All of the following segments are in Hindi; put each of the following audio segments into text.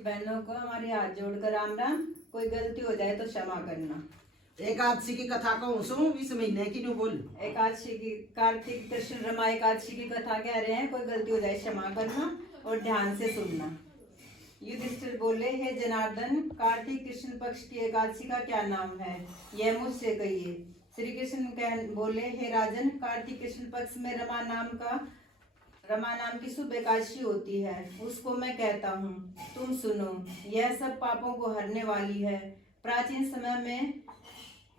बहनों को हमारी हाथ जोड़कर राम राम। कोई गलती हो जाए तो क्षमा करना। एकादशी की कथा कहूँ सो इस महीने की नु बोल। एकादशी की कार्तिक कृष्ण रमा एकादशी की कथा कह रहे हैं। कोई गलती हो जाए क्षमा करना और ध्यान से सुनना। युधिष्ठिर बोले, हे जनार्दन, कार्तिक कृष्ण पक्ष की एकादशी का क्या नाम है, यह मुझसे कहिए। श्री कृष्ण बोले, हे राजन, कार्तिक कृष्ण पक्ष में रमा नाम की शुभ एकादशी होती है, उसको मैं कहता हूँ। तुम सुनो, यह सब पापों को हरने वाली है। प्राचीन समय में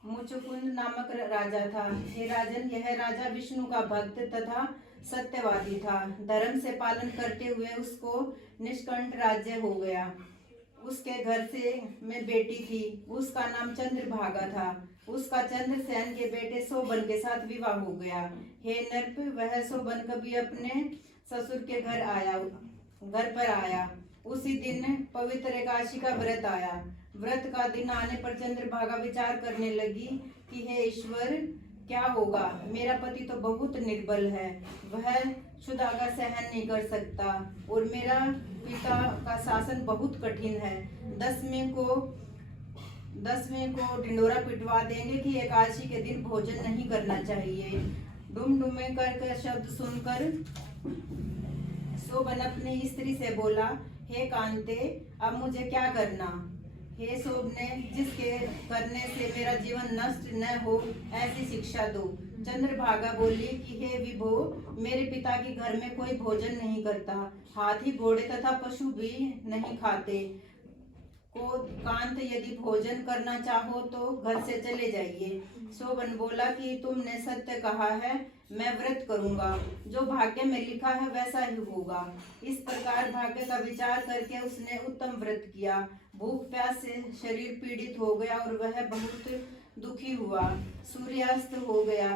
मुचुकुंद नामक राजा था। हे राजन, यह राजा विष्णु का भक्त तथा सत्यवादी था। धर्म से पालन करते हुए उसको निष्कंठ राज्य हो गया। उसके घर से में बेटी थी, उसका नाम चंद्रभागा था। उसका चंद्रसेन के बेटे शोभन के साथ विवाह हो गया। हे नृप, वह शोभन कभी अपने ससुर के घर पर आया। उसी दिन पवित्र एकादशी का व्रत आया। व्रत का दिन आने पर चंद्रभागा विचार करने लगी कि हे ईश्वर, क्या होगा, मेरा पति तो बहुत निर्बल है, वह क्षुधा का सहन नहीं कर सकता, और मेरा पिता का शासन बहुत कठिन है। दसवें को ढिंडोरा पिटवा देंगे कि एकादशी के दिन भोजन नहीं करना चाहिए। डुमडुमे कर शब्द सुनकर शोभन अपनी स्त्री से बोला, हे कांते, अब मुझे क्या करना। हे शोभने, जिसके करने से मेरा जीवन नष्ट न हो, ऐसी शिक्षा दो। चंद्रभागा बोली कि हे विभो, मेरे पिता के घर में कोई भोजन नहीं करता, हाथी घोड़े तथा पशु भी नहीं खाते। कांत, यदि भोजन करना चाहो तो घर से चले जाइए। शोभन बोला कि तुमने सत्य कहा है, मैं व्रत करूंगा, जो भाग्य में लिखा है वैसा ही होगा। इस प्रकार भाग्य का विचार करके उसने उत्तम व्रत किया। भूख प्यास से शरीर पीड़ित हो गया और वह बहुत दुखी हुआ। सूर्यास्त हो गया।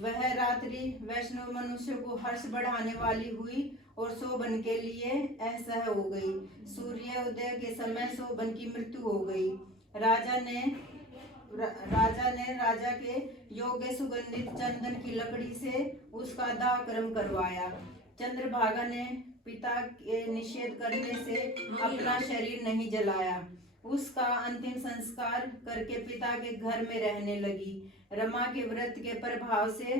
वह रात्रि वैष्णव मनुष्य को हर्ष बढ़ाने वाली हुई और शोभन के लिए असह्य हो गई। सूर्योदय के समय शोभन की मृत्यु हो गई। राजा ने राजा के योग्य सुगंधित चंदन की लकड़ी से उसका दाह कर्म करवाया। चंद्रभागा ने पिता के निषेध करने से अपना शरीर नहीं जलाया। उसका अंतिम संस्कार करके पिता के घर में रहने लगी। रमा के व्रत के प्रभाव से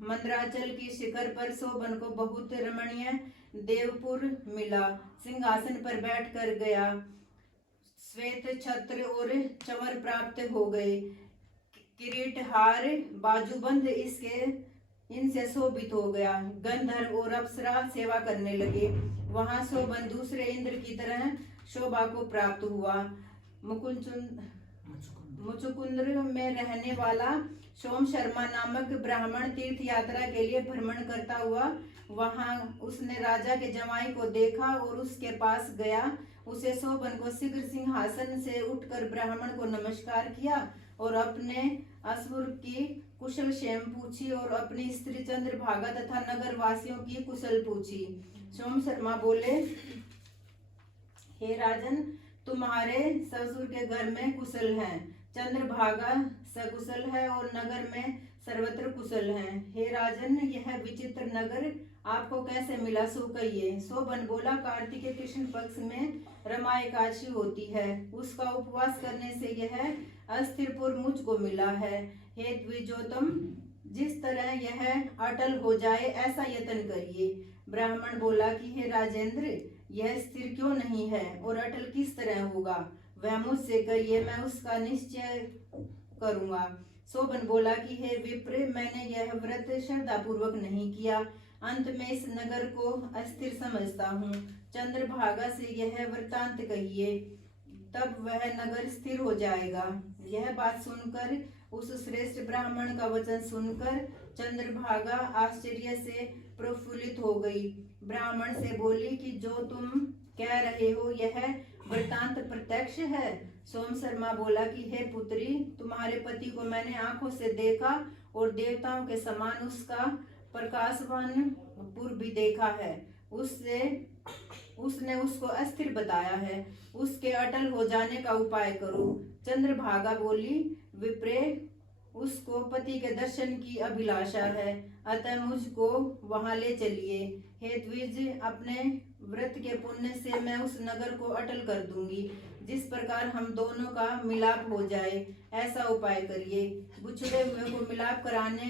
मंदराचल की शिखर पर शोभन को बहुत रमणीय देवपुर मिला। सिंहासन पर बैठ कर गया। श्वेत छत्र और चमर प्राप्त हो गए। किरीट हार बाजूबंद इनसे शोभित हो गया। गंधर्व और अप्सरा सेवा करने लगे। वहां शोभन दूसरे इंद्र की तरह शोभा को प्राप्त हुआ। मुचुकुंद्र में रहने वाला सोम शर्मा नामक ब्राह्मण तीर्थ यात्रा के लिए भ्रमण करता हुआ वहां उसने राजा के जमाई को देखा और उसके पास गया। उसे शोभन को शीघ्र सिंहासन से उठकर ब्राह्मण को नमस्कार किया और अपने असुर की कुशल क्षेम पूछी और अपनी स्त्री चंद्रभागा तथा नगर वासियों की कुशल पूछी। सोम शर्मा बोले, हे राजन, तुम्हारे ससुर के घर में कुशल है, चंद्रभागा सकुशल है और नगर में सर्वत्र कुशल है। हे राजन, यह विचित्र नगर आपको कैसे मिला, सो कहिए। शोभन बोला, कार्तिक के कृष्ण पक्ष में रमा एकादशी होती है, उसका उपवास करने से यह अस्थिरपुर मुझको मिला है। हे द्विजोतम, जिस तरह यह अटल हो जाए ऐसा यत्न करिए। ब्राह्मण बोला कि हे राजेंद्र, यह स्थिर क्यों नहीं है और अटल किस तरह होगा, वह मुझसे कहिए, मैं उसका निश्चय करूंगा। शोभन बोला कि हे विप्र, मैंने यह व्रत श्रद्धा पूर्वक नहीं किया, अंत में इस नगर को अस्थिर समझता हूँ। चंद्रभागा से यह वृत्तांत कहिए, तब वह नगर स्थिर हो जाएगा। यह बात सुनकर, उस श्रेष्ठ ब्राह्मण का वचन सुनकर चंद्रभागा आश्चर्य से प्रफुल्लित हो गई। ब्राह्मण से बोली कि जो तुम कह रहे हो यह वृत्तांत प्रत्यक्ष है। सोम शर्मा बोला कि हे पुत्री, तुम्हारे पति को मैंने आंखों से देखा और देवताओं के समान उसका प्रकाशवान पुर भी देखा है। उसने उसको अस्थिर बताया है, उसके अटल हो जाने का उपाय करो। चंद्रभागा बोली, विप्रे, उसको पति के दर्शन की अभिलाषा है, अतः मुझको वहां ले चलिए। हे द्विज, अपने व्रत के पुण्य से मैं उस नगर को अटल कर दूंगी। जिस प्रकार हम दोनों का मिलाप हो जाए, ऐसा उपाय करिए। बिछुड़े हुए को मिलाप कराने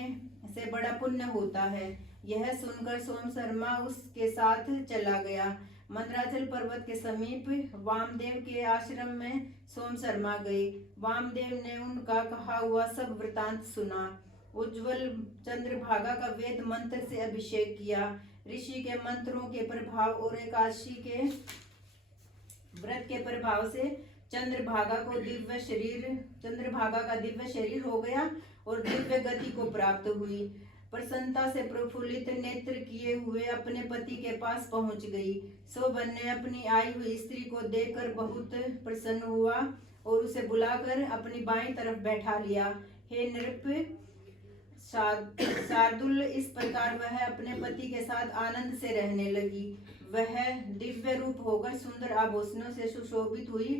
से बड़ा पुण्य होता है। यह सुनकर सोम शर्मा उसके साथ चला गया। मंदराचल पर्वत के समीप वामदेव के आश्रम में सोम शर्मा गए। वामदेव ने उनका कहा हुआ सब वृतांत सुना। उज्जवल चंद्रभागा का वेद मंत्र से अभिषेक किया। ऋषि के मंत्रों के प्रभाव और एकादशी के व्रत के प्रभाव से चंद्रभागा का दिव्य शरीर हो गया और दिव्य गति को प्राप्त हुई। प्रसन्नता से प्रफुल्लित नेत्र किए हुए अपने पति के पास पहुंच गई। शोभन ने अपनी आई हुई स्त्री को देखकर बहुत प्रसन्न हुआ और उसे बुलाकर अपनी बाईं तरफ बैठा लिया। हे नृप शार्दुल, इस प्रकार वह अपने पति के साथ आनंद से रहने लगी। वह दिव्य रूप होकर सुंदर आभूषणों से सुशोभित हुई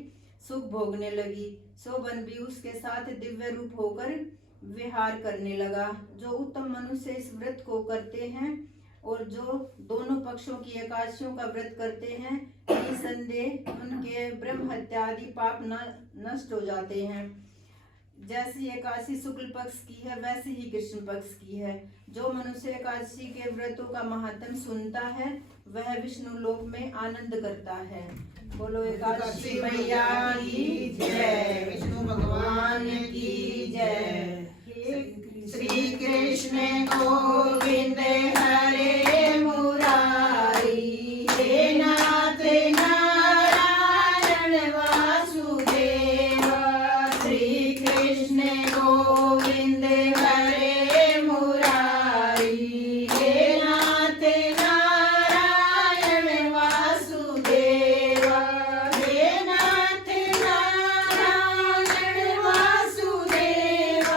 सुख भोगने लगी। शोभन भी उसके साथ दिव्य रूप होकर विहार करने लगा। जो उत्तम मनुष्य इस व्रत को करते हैं और जो दोनों पक्षों की एकादशियों का व्रत करते हैं, निसंदेह उनके ब्रह्म हत्या आदि पाप नष्ट हो जाते हैं। जैसी एकादशी शुक्ल पक्ष की है, वैसी ही कृष्ण पक्ष की है। जो मनुष्य एकादशी के व्रतों का महात्म सुनता है, वह विष्णु लोक में आनंद करता है। बोलो एकादशी मैया की जय, विष्णु भगवान की जय। श्री कृष्ण गोविंद हरे मुरारी, हे नाथ नारायण वासुदेव। श्री कृष्ण गोविंद हरे मुरारी, हे नाथ नारायण वासुदेव। हे नाथ नारायण वासुदेव,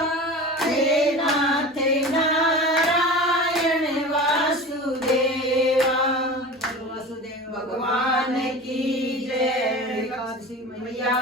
हे नाथ नारायण वासुदेव। भगवान की जय। एकादशी मैया